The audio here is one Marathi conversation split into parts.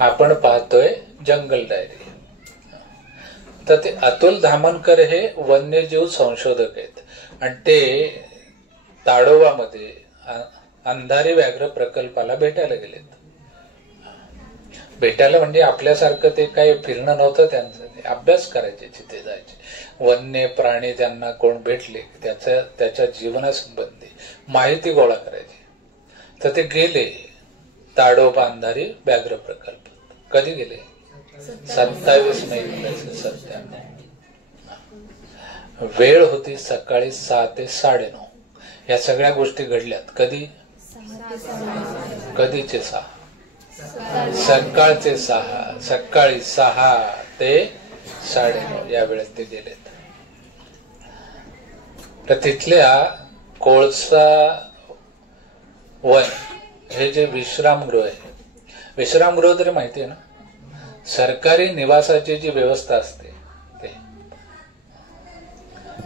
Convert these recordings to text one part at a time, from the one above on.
आपण पाहतोय जंगल डायरी. तर ते अतुल धामनकर हे वन्यजीव संशोधक आहेत आणि ते ताडोबामध्ये अंधारी व्याघ्र प्रकल्पाला भेटायला गेलेत. भेटायला म्हणजे आपल्यासारखं ते काही फिरणं नव्हतं त्यांचं, ते अभ्यास करायचे, तिथे जायचे. वन्य प्राणी त्यांना कोण भेटले त्याच्या जीवनासंबंधी माहिती गोळा करायची. तर ते गेले ताडोबा अंधारी व्याघ्र प्रकल्प. कधी गेले? 27 मे 1997. वेळ होती सकाळी 6 ते 9:30. या सगळ्या गोष्टी घडल्यात कधी? कधीचे 6? सकाळचे 6. सकाळी 6 ते 9:30 या वेळेत ते गेलेत. तर तिथल्या कोळसा वन हे जे विश्रामगृह आहे, विश्रामगृह तरी माहिती आहे ना, सरकारी निवासाची जी व्यवस्था असते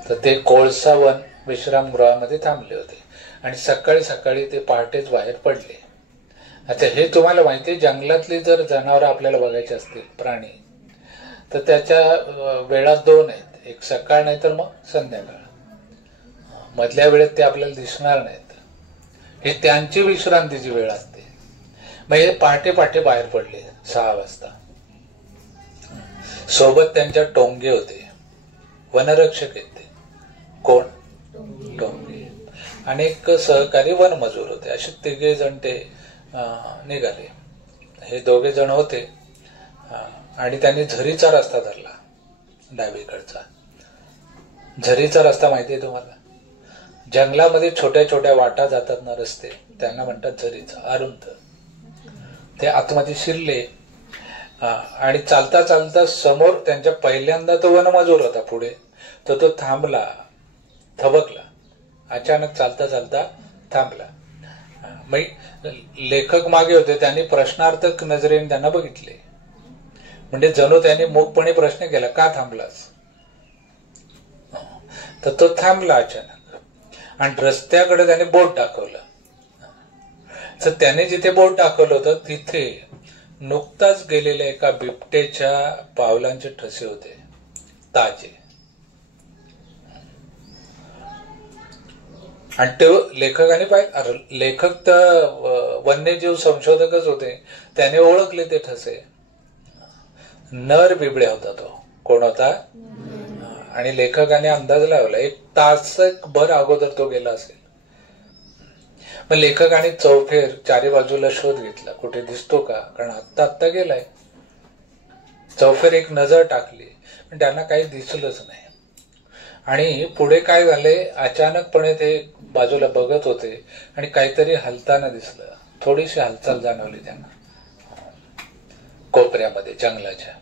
तर ते कोळसा वन विश्रामगृहामध्ये थांबले होते आणि सकाळी सकाळी ते पहाटेच बाहेर पडले. आता हे तुम्हाला माहिती आहे, जंगलातली जर जनावरं आपल्याला बघायची असतील, प्राणी, तर त्याच्या वेळा 2 आहेत. एक सकाळ नाही तर मग संध्याकाळ. मधल्या वेळेत ते आपल्याला दिसणार नाहीत. हे त्यांची विश्रांतीची वेळ असते. मग हे पहाटे पहाटे बाहेर पडले 6 वाजता. सोबत त्यांच्या टोंगे होते, वनरक्षक आहेत ते. कोण? टोंगे. आणि एक सहकारी वनमजूर होते. असे 3 जण ते निघाले. हे 2 जण होते आणि त्यांनी झरीचा रस्ता धरला, डावीकडचा. झरीचा रस्ता माहिती आहे तुम्हाला? जंगलामध्ये छोट्या छोट्या वाटा जातात ना रस्ते, त्यांना म्हणतात झरीचा, अरुंद. ते आतमध्ये शिरले आणि चालता चालता समोर त्यांच्या पहिल्यांदा तो वनमजूर होता पुढे, तर तो थांबला, थबकला. अचानक चालता चालता थांबला. मग लेखक मागे होते, त्यांनी प्रश्नार्थक नजरेने त्यांना बघितले. म्हणजे जणू त्यांनी मूकपणे प्रश्न केला, का थांबलास? तर तो थांबला अचानक आणि रस्त्याकडे त्याने बोट दाखवलं. तर त्याने जिथे बोट दाखवलं होतं तिथे नुकताच गेलेल्या एका बिबटेच्या पावलांचे ठसे होते, ताजे. आणि ते लेखकाने पाहिजे, लेखक तर वन्यजीव संशोधकच होते, त्याने ओळखले ते ठसे. नर बिबड्या होता तो. कोण होता? आणि लेखकाने अंदाज लावला 1 तासभर अगोदर तो गेला असेल. मग लेखकाने चौफेर 4 बाजूला शोध घेतला, कुठे दिसतो का, कारण आत्ता गेलाय. चौफेर एक नजर टाकली पण त्यांना काही दिसलंच नाही. आणि पुढे काय झाले, अचानकपणे ते बाजूला बघत होते आणि काहीतरी हलताना दिसलं. थोडीशी हालचाल जाणवली त्यांना कोपऱ्यामध्ये जंगलाच्या.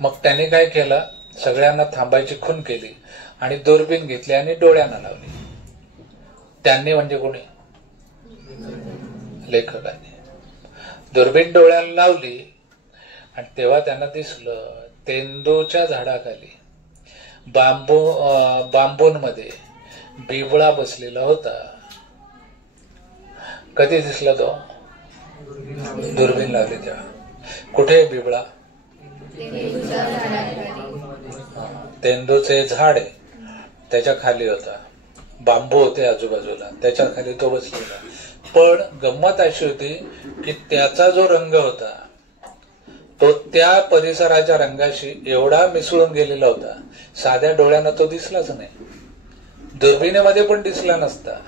मग त्याने काय केलं, सगळ्यांना थांबायची खूण केली आणि दुर्बीण घेतली आणि डोळ्यांना लावली. त्यांनी म्हणजे कोणी? लेखकाने. दुर्बीण डोळ्याला लावली आणि तेव्हा त्यांना दिसलं तेंदूच्या झाडाखाली बांबूंमध्ये बिबळा बसलेला होता. कधी दिसला तो? दुर्बीण लावली तेव्हा. कुठे बिबळा? तेंदूचे झाड आहे त्याच्या खाली होता. बांबू होते आजूबाजूला, त्याच्या खाली तो बसलेला. पण गंमत अशी होती की त्याचा जो रंग होता तो त्या परिसराच्या रंगाशी एवढा मिसळून गेलेला होता, साध्या डोळ्यांना तो दिसलाच नाही, दुर्बिणीमध्ये पण दिसला नसता.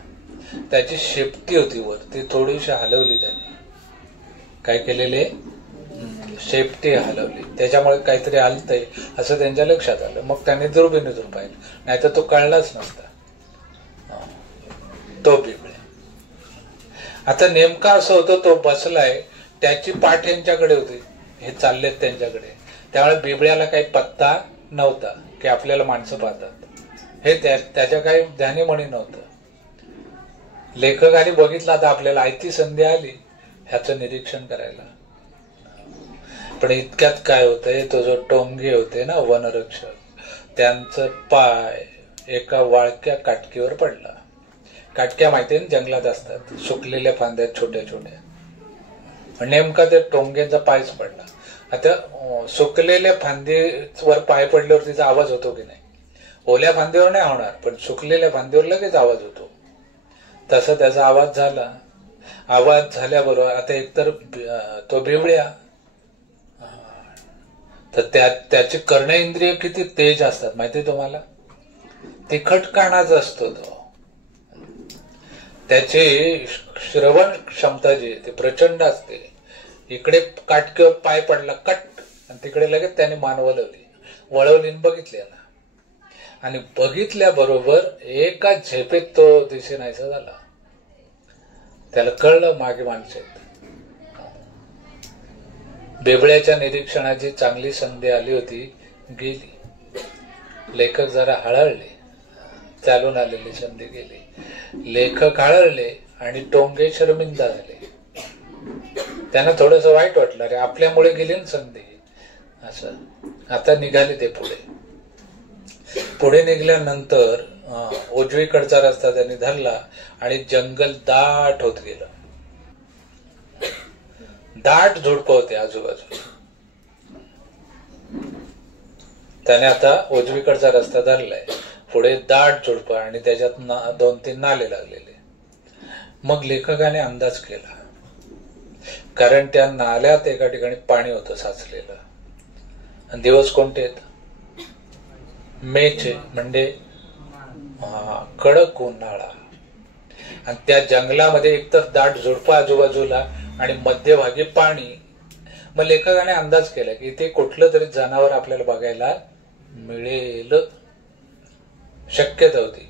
त्याची शेपटी होती वर, ती थोडीशी हलवली त्याने. काय केलेले? शेपटी हलवली, त्याच्यामुळे काहीतरी आलतंय असं त्यांच्या लक्षात आलं. मग त्याने दुर्बिणीतून पाहिलं, नाहीतर तो कळलाच नसता. तो बिबळ्या. आता नेमका असं होतं, तो बसलाय, त्याची पाठ यांच्याकडे होती, हे चाललेत त्यांच्याकडे. त्यामुळे बिबळ्याला काही पत्ता नव्हता की आपल्याला माणसं पाहतात, हे त्याच्या काही ध्यानीमणी नव्हतं. लेखकाने बघितलं, आता आपल्याला आयती संधी आली ह्याचं निरीक्षण करायला. पण इतक्यात काय होतंय, तो जो टोंगे होते ना वनरक्षक, त्यांचं पाय एका वाळक्या काटकीवर पडला. काटक्या माहिती ना जंगलात असतात, सुकलेल्या फांद्यात छोट्या छोट्या. नेमका ते टोंगेचा पायच पडला. आता सुकलेल्या फांदीवर पाय पडल्यावर तिचा आवाज होतो की नाही? ओल्या फांदीवर नाही होणार, पण सुकलेल्या फांदीवर लगेच आवाज होतो. तसा त्याचा आवाज झाला. आवाज झाल्याबरोबर आता एकतर तो बिबळ्या, तर त्याची कर्णेंद्रिय किती तेज असतात माहिती तुम्हाला? तिखट कानाचा असतो तो. त्याची श्रवण क्षमता जी आहे ती प्रचंड असते. इकडे काटकीवर पाय पडला कट, आणि तिकडे लगेच त्याने मान वळवली बघितलेला, आणि बघितल्याबरोबर एका झेपेत तो दिसेनासा झाला. त्याला कळलं मागे माणसं आहेत. बिबळ्याच्या निरीक्षणाची चांगली संधी आली होती, गेली. लेखक जरा हळहळले, चालून आलेली संधी गेली. लेखक हळहळले आणि टोंगे शर्मिंदा झाले. त्यांना थोडस वाईट वाटलं, रे आपल्यामुळे गेली ना संधी असं. आता निघाले ते पुढे निघाल्यानंतर उजवीकडचा रस्ता त्यांनी धरला आणि जंगल दाट होत गेलं. दाट झुडपं होते आजूबाजू. त्याने आता उजवीकडचा रस्ता धरलाय, पुढे दाट झुडपं आणि त्याच्यात 2-3 नाले लागलेले. मग लेखकाने अंदाज केला, कारण त्या नाल्यात एका ठिकाणी पाणी होतं साचलेलं. आणि दिवस कोणते आहेत? मेचे, म्हणजे कडक उन्हाळा. आणि त्या जंगलामध्ये एकतर दाट झुडपं आजूबाजूला आणि मध्यभागी पाणी. मग लेखकाने अंदाज केला की इथे कुठलं तरी जनावर आपल्याला बघायला मिळेल, शक्यता होती.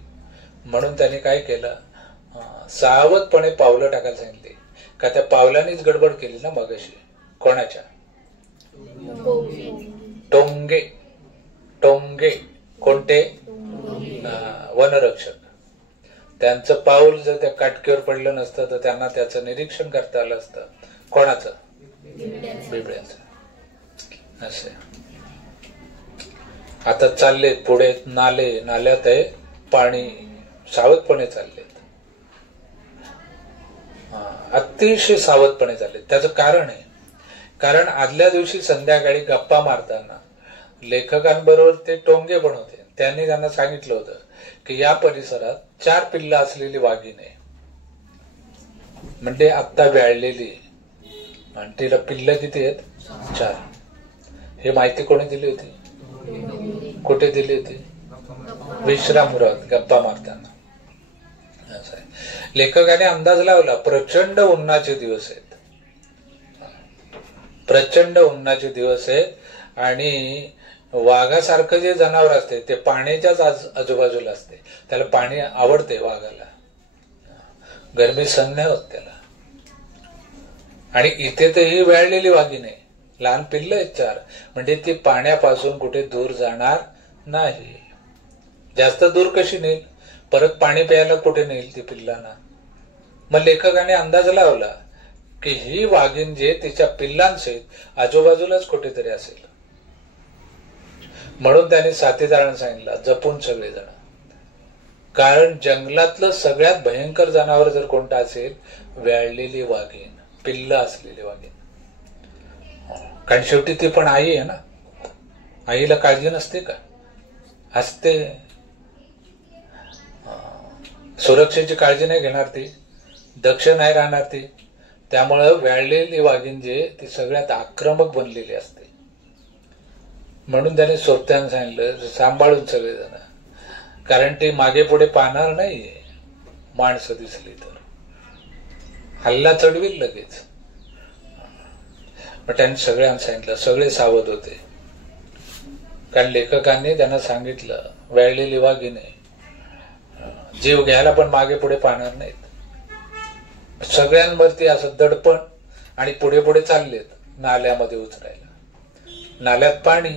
म्हणून त्याने काय केलं, सावधपणे पावलं टाकायला सांगितले. का त्या पावलांनीच गडबड केली ना मगाशी. कोणाच्या? टोंगे. टोंगे कोणते? वनरक्षक. त्यांचं पाऊल जर त्या काटकीवर पडलं नसतं तर त्यांना त्याचं निरीक्षण करता आलं असतं. कोणाचं? बिबळ्याचं. असे आता चाललेत पुढे नाल्यात आहे पाणी, सावधपणे चाललेत, अतिशय सावधपणे चाललेत. त्याचं कारण आहे, कारण आदल्या दिवशी संध्याकाळी गप्पा मारताना लेखकांबरोबर ते टोंगे पण होते. त्यांनी त्यांना सांगितलं होतं की या परिसरात 4 पिल्लं असलेली वाघीण आहे, म्हणजे आत्ता व्याळलेली, आणि तिला पिल्लं किती आहेत? 4. हे माहिती कोणी दिली होती? कुठे दिली होती? विश्रामगृहात गप्पा मारताना. असं आहे. लेखकाने अंदाज लावला, प्रचंड उन्हाचे दिवस आहेत, प्रचंड उन्हाचे दिवस आहेत, आणि वाघासारखं जे जनावर असते ते पाण्याच्याच आजूबाजूला असते. त्याला पाणी आवडते वाघाला, गरमी सहन नाही होत त्याला. आणि इथे तर ही व्याळलेली वाघीण आहे, लहान पिल्लं आहेत 4, म्हणजे ती पाण्यापासून कुठे दूर जाणार नाही. जास्त दूर कशी नेईल? परत पाणी प्यायला कुठे नेईल ती पिल्लांना? मग लेखकाने अंदाज लावला की ही वाघीण जे तिच्या पिल्लांसहित आजूबाजूलाच कुठेतरी असेल. म्हणून त्याने साथीदारांना सांगितलं, जपून सगळेजण, कारण जंगलातलं सगळ्यात भयंकर जनावर जर कोणतं असेल, व्याळलेली वाघीण, पिल्ल असलेली वाघीण. कारण शेवटी ती पण आई आहे ना, आईला काळजी नसते का? असते. सुरक्षेची काळजी नाही घेणार ती, दक्ष नाही राहणार ती. त्यामुळं व्याळलेली वाघीण जे ती सगळ्यात आक्रमक बनलेली असते. म्हणून त्याने सोबत्यानं सांगितलं, सांभाळून सगळेजण, कारण ती मागे पुढे पाहणार नाहीये. माणसं दिसली तर हल्ला चढविल लगेच. पण त्यांनी सगळ्यांना सांगितलं, सगळे सावध होते, कारण लेखकांनी त्यांना सांगितलं व्याळलेली वाघीण जीव घ्यायला पण मागे पुढे पाहणार नाहीत. सगळ्यांवरती असं दडपण, आणि पुढे पुढे चाललेत नाल्यामध्ये उतरायला. नाल्यात पाणी,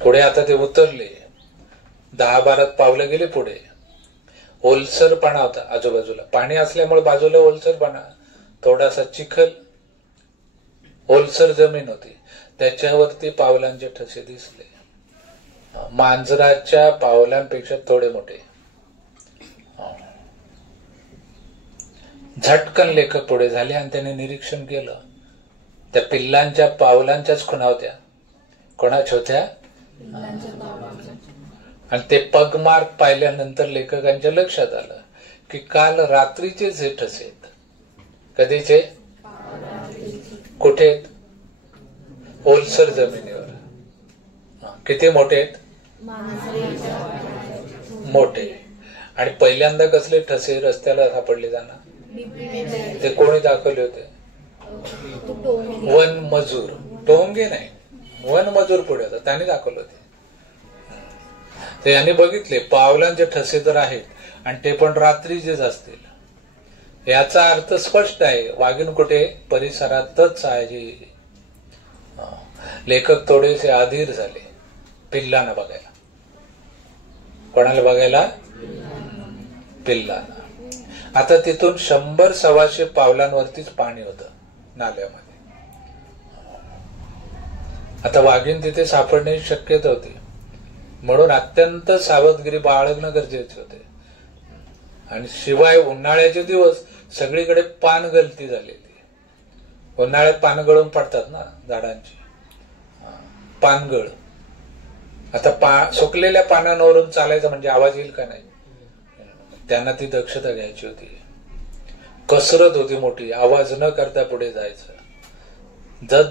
पुढे आता ते उतरले, 10-12 पावलं गेले पुढे. ओलसरपणा होता आजूबाजूला, पाणी असल्यामुळे बाजूला ओलसरपणा, थोडासा चिखल, ओलसर जमीन होती, त्याच्यावरती पावलांचे ठसे दिसले, मांजराच्या पावलांपेक्षा थोडे मोठे. झटकन लेखक पुढे झाले आणि त्याने निरीक्षण केलं, त्या पिल्लांच्या पावलांच्याच खुणा होत्या. कोणाच्या होत्या? आणि ते पगमार्क पाहिल्यानंतर लेखकांच्या लक्षात आलं की काल रात्रीचेच हे ठसे आहेत. कधीचे? कुठे? ओलसर जमिनीवर. किती मोठे आहेत? मोठे. आणि पहिल्यांदा कसले ठसे रस्त्याला सापडले जाणार? ते कोणी दाखवले होते? वन मजूर. टोंगे नाही, वन मजूर पुढे होता, त्याने दाखवले होते. ते यांनी बघितले पावलांचे ठसे तर आहेत आणि ते पण रात्रीचेच असतील. याचा अर्थ स्पष्ट आहे, वाघीण कुठे? परिसरातच आहे. लेखक थोडेसे अधीर झाले पिल्लांना बघायला. कोणाला बघायला? पिल्लांना. आता तिथून 100-125 पावलांवरतीच पाणी होतं नाल्यामध्ये. आता वाघीण तिथे सापडण्याची शक्यता होती, म्हणून अत्यंत सावधगिरी बाळगणं गरजेचे होते. आणि शिवाय उन्हाळ्याचे दिवस, सगळीकडे पानगळती झालेली. उन्हाळ्यात पानं गळून पडतात ना झाडांची, पानगळ. आता सुकलेल्या पानांवरून चालायचं म्हणजे आवाज येईल का नाही? त्यांना ती दक्षता घ्यायची होती. कसरत होती मोठी, आवाज न करता पुढे जायचं.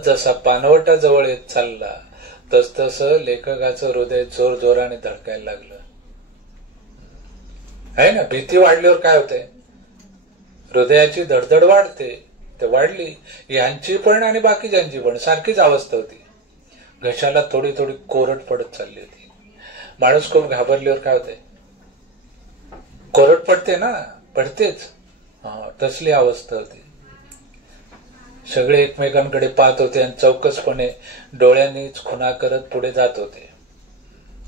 जसा पानवटा जवळ येत चालला तस लेखकाचं हृदय जोर जोराने धडकायला लागलं. आहे ना, भीती वाढल्यावर काय होतंय? हृदयाची धडधड वाढते. ते वाढली, यांची पण आणि बाकीच्यांची पण सारखीच अवस्था होती. घशाला थोडी थोडी कोरड पडत चालली होती. माणूस खूप घाबरल्यावर काय होते? कोरड पडते ना, पडतेच. तसली अवस्था होती. सगळे एकमेकांकडे पाहत होते आणि चौकसपणे डोळ्यांनीच खुणा करत पुढे जात होते.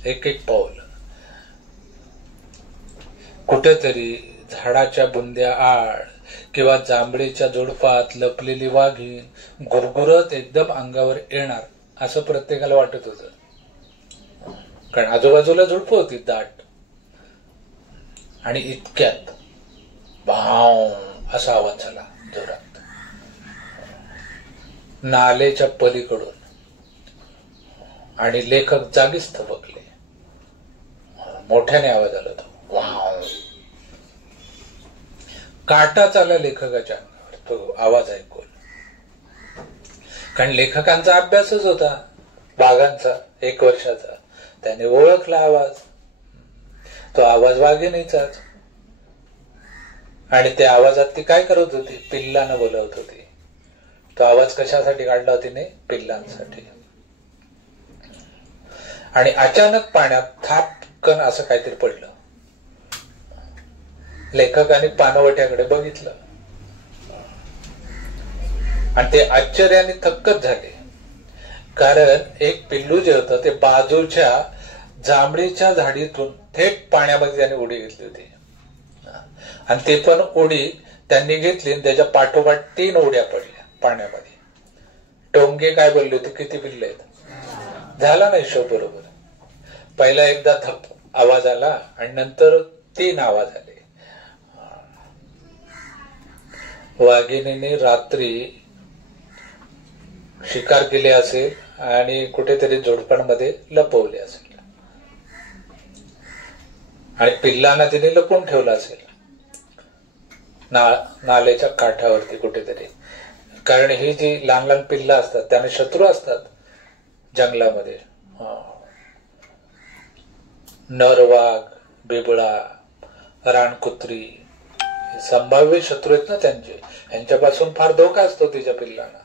एक एक पाऊल. कुठेतरी झाडाच्या बुंद्या आड किंवा जांभळीच्या झुडपात लपलेली वाघीण गुरगुरत एकदम अंगावर येणार असं प्रत्येकाला वाटत होतं. कारण आजूबाजूला झुडपं होती दाट. आणि इतक्यात भाव असा आवाज झाला जोरात नालेच्या पलीकडून. आणि लेखक जागीच थबकले. मोठ्याने आवाज आला तो, वाव. काटा चालला लेखकाच्या अंगावर तो आवाज ऐकून. कारण लेखकांचा अभ्यासच होता वाघांचा 1 वर्षाचा. त्याने ओळखला आवाज. तो आवाज वाघिणीचाच. आणि त्या आवाजात ती काय करत होती? पिल्लांना बोलवत होती. तो आवाज कशासाठी काढला तिने? पिल्लांसाठी. आणि अचानक पाण्यात थापकन असं काहीतरी पडलं. लेखकाने पानवट्याकडे बघितलं आणि ते आश्चर्याने थक्कच झाले. कारण एक पिल्लू जे होतं ते बाजूच्या जांभळीच्या झाडीतून थेट पाण्यामध्ये त्याने उडी घेतली होती. आणि ते पण उडी त्यांनी घेतली आणि त्याच्या पाठोपाठ 3 उड्या पडल्या पाण्यामध्ये. टोंगे काय बोलले होते? किती पिल्ले आहेत? झाला नाही हिशोब बरोबर. पहिला एकदा थप आवाज आला आणि नंतर 3 आवाज आले. वाघिणीने रात्री शिकार केली असेल आणि कुठेतरी झुडपांमध्ये लपवले असेल आणि पिल्लांना तिने लपवून ठेवलं असेल नाल्याच्या काठावरती कुठेतरी. कारण ही जी लहान लहान पिल्ला असतात त्यांना शत्रू असतात जंगलामध्ये. नरवाघ, बिबळा, रानकुत्री संभाव्य शत्रू आहेत ना त्यांचे. यांच्यापासून फार धोका असतो तिच्या पिल्लांना.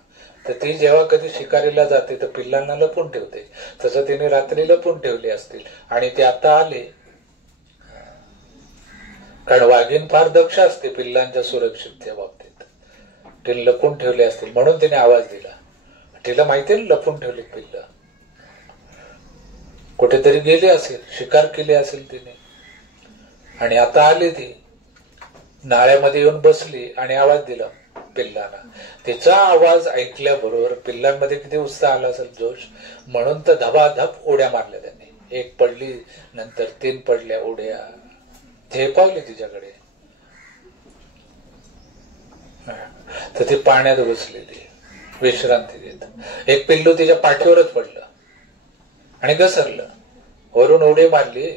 तर ती जेव्हा कधी शिकारीला जाते तर पिल्लांना लपून ठेवते. तसं तिने रात्री लपून ठेवले असतील आणि ते आता आले. कारण वाघीण फार दक्ष असते पिल्लांच्या सुरक्षिततेच्या बाबतीत. तिने लपून ठेवले असतील म्हणून तिने आवाज दिला. तिला माहिती ना लपून ठेवले पिल्ल. कुठेतरी गेली असेल, शिकार केली असेल तिने आणि आता आली. ती नाळ्यामध्ये येऊन बसली आणि आवाज दिला पिल्लांना. तिचा आवाज ऐकल्याबरोबर पिल्लांमध्ये किती उत्साह आला असेल, जोश. म्हणून तर धबाधब उड्या मारल्या त्यांनी. 1 पडली, नंतर 3 पडल्या उड्या. झेपावली तिच्याकडे. तर ती पाण्यात घुसलेली. विश्रांती घेत. एक पिल्लू तिच्या पाठीवरच पडलं आणि घसरलं. वरून उडी मारली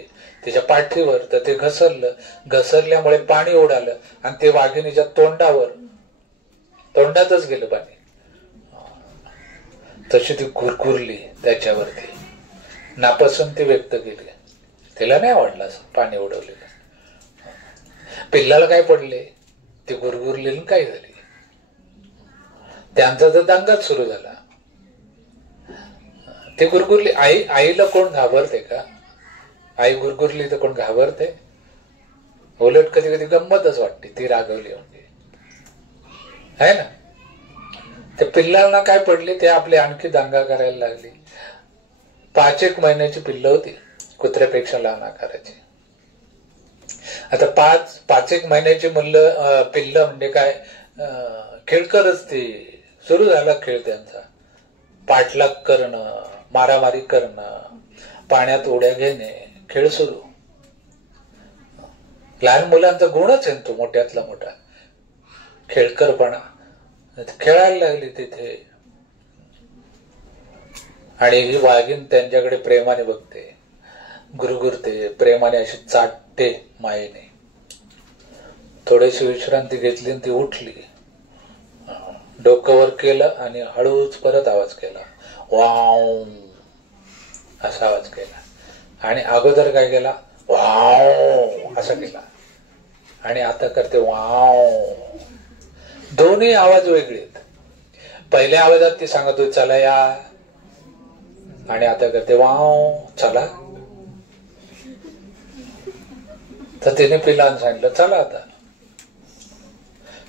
तिच्या पाठीवर, तर ते घसरलं. घसरल्यामुळे पाणी उडालं आणि ते वाघिणीच्या तोंडातच गेलं पाणी. तशी ती घुरघुरली त्याच्यावरती, नापसंती व्यक्त केली. तिला नाही आवडलं असं पाणी उडवलेलं. पिल्लाला काय पडले, ती घुरघुरली काय झाली. त्यांचा तर दंगाच सुरू झाला. ती घुरघुरली. आईला कोण घाबरते का? आई घुरघुरली तर कोण घाबरते? उलट कधी कधी गंमतच वाटते ती रागवली म्हणजे, आहे ना. त्या पिल्लांना काय पडले, ते आपले आणखी दंगा करायला लागली. 5 महिन्याची पिल्ल होती, कुत्र्यापेक्षा लहान आकाराची. आता 5 महिन्याची पिल्ल म्हणजे काय, खेळकरच ती. सुरू झाला खेळ त्यांचा. पाठलाग करणं, मारामारी करणं, पाण्यात उड्या घेणे, खेळ सुरू. लहान मुलांचा गुणच आहे तो मोठ्यातला मोठा, खेळकरपणा. खेळायला लागली तिथे. आणि ही वाघीण त्यांच्याकडे प्रेमाने बघते, गुरगुरते, प्रेमाने अशी चाटते मायेने. थोडीशी विश्रांती घेतली आणि ती उठली, डोकं वर केलं आणि हळूच परत आवाज केला, वाव असा आवाज केला. आणि अगोदर काय केला, वाव असा केला. आणि आता करते वाव. दोन्ही आवाज वेगळे आहेत. पहिल्या आवाजात ती सांगत होती चला या, आणि आता करते वाव चला. तर तिने पिल्लांना सांगितलं चला आता.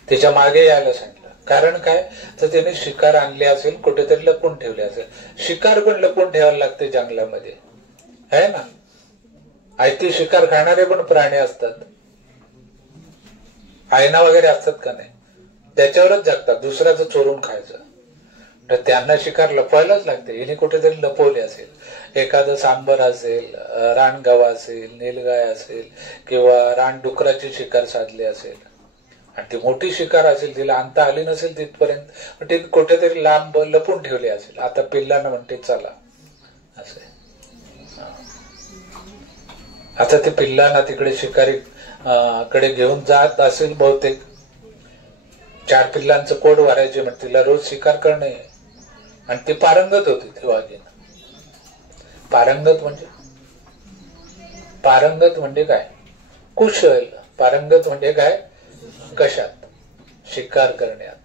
तिच्या मागे यायला सांगितलं. कारण काय, तर तिने शिकार आणली असेल, कुठेतरी लपून ठेवले असेल. शिकार पण लपून ठेवायला लागते जंगलामध्ये, है ना. आयती शिकार खाणारे पण प्राणी असतात, आयना वगैरे असतात का नाही, त्याच्यावरच जगतात. दुसऱ्याचं चोरून खायचं, तर त्यांना शिकार लपवायलाच लागते. हिने कुठेतरी लपवले असेल, एखादं सांबर असेल, रानगवा असेल, नीलगाय असेल, किंवा रानडुकराची शिकार साधली असेल. आणि ती मोठी शिकार असेल, तिला आणता आली नसेल तिथपर्यंत, ती कुठेतरी लांब लपून ठेवली असेल. आता पिल्लांना म्हणते चला असे. आता ते पिल्लांना तिकडे शिकारी कडे घेऊन जात असेल बहुतेक. 4 पिल्लांचं पोट भरायचे म्हणजे तिला रोज शिकार करणे. आणि ती पारंगत होती ती वाघीण. पारंगत म्हणजे काय, कुशल. पारंगत म्हणजे काय, कशात, शिकार करण्यात.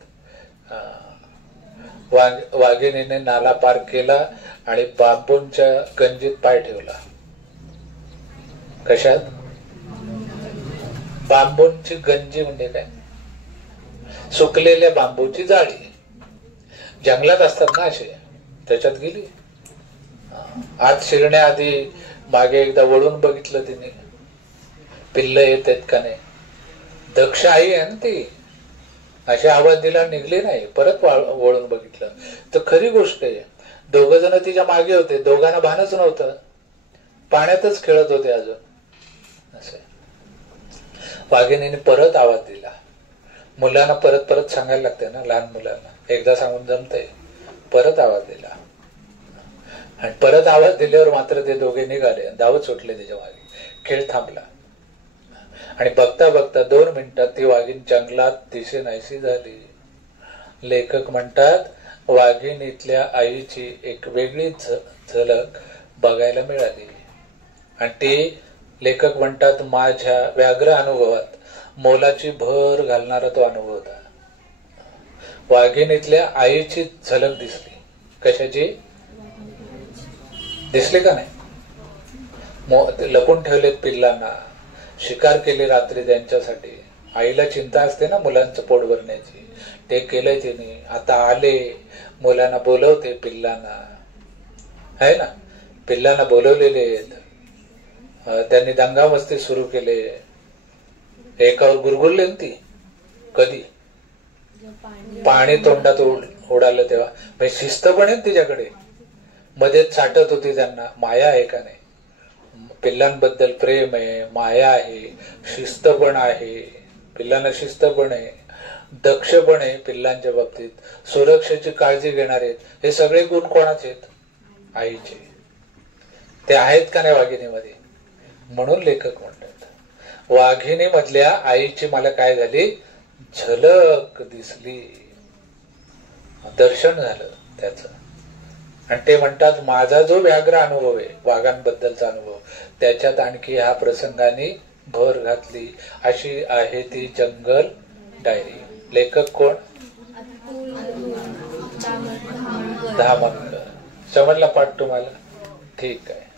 वाघिणीने नाला पार केला आणि बांबूंच्या गंजीत पाय ठेवला. कशात, बांबूंची गंजी म्हणजे काय, सुकलेल्या बांबूची जाळी. जंगलात असतात ना असे, त्याच्यात गेली. आत शिरण्याआधी मागे एकदा वळून बघितलं तिने, पिल्ल येत आहेत का नाही. दक्ष आई आहे ना ती, अशी आवाज दिला निघली नाही. परत वळून बघितलं तर खरी गोष्ट आहे, 2 जण तिच्या मागे होते. दोघांना भानच नव्हतं, पाण्यातच खेळत होते अजून. असं वाघिणीने परत आवाज दिला. मुलांना परत परत सांगायला लागते ना, लहान मुलांना एकदा सांगून जमतंय. परत आवाज दिला आणि परत आवाज दिल्यावर मात्र ते दोघे निघाले, धावत सुटले तिच्या मागे. खेळ थांबला आणि बघता बघता 2 मिनिटात ती वाघीण जंगलात दिसेनाशी झाली. लेखक म्हणतात, वाघिणीतल्या आईची एक वेगळी झलक बघायला मिळाली. आणि ते लेखक म्हणतात, माझ्या व्याघ्र अनुभवात मोलाची भर घालणारा तो अनुभव होता. वाघिणीतल्या आईची झलक दिसली. कशाची दिसली का नाही. लपून ठेवलेत पिल्लांना, शिकार केली रात्री त्यांच्यासाठी. आईला चिंता असते ना मुलांचं पोट भरण्याची, ते केलंय तिने. आता आले, मुलांना बोलवते, पिल्लांना, आहे ना, पिल्लांना बोलवलेले आहेत. त्यांनी दंगामस्ती सुरू केले. एकावर गुरगुरले ती. कधी पाणी तोंडात उडालं तेव्हा. म्हणजे शिस्त पण आहे तिच्याकडे, मध्येच साठत होती. त्यांना माया आहे का नाही, पिल्लांबद्दल प्रेम आहे, माया आहे, शिस्त पण आहे. पिल्लांना शिस्त पण आहे, दक्षपणे पिल्लांच्या बाबतीत, सुरक्षेची काळजी घेणारे, हे सगळे गुण कोणाचे आहेत? आईचे. ते आहेत का नाही वाघिणीमध्ये? म्हणून लेखक म्हणतात वाघिणी मधल्या आईची मला काय झाली, झलक दिसली, दर्शन झालं त्याचं. आणि ते म्हणतात माझा जो व्याघ्र अनुभव आहे, वाघांबद्दलचा अनुभव, त्याच्यात आणखी ह्या प्रसंगाने भर घातली. अशी आहे ती जंगल डायरी. लेखक कोण? धामणकर. समजला पाठ तुम्हाला? ठीक आहे.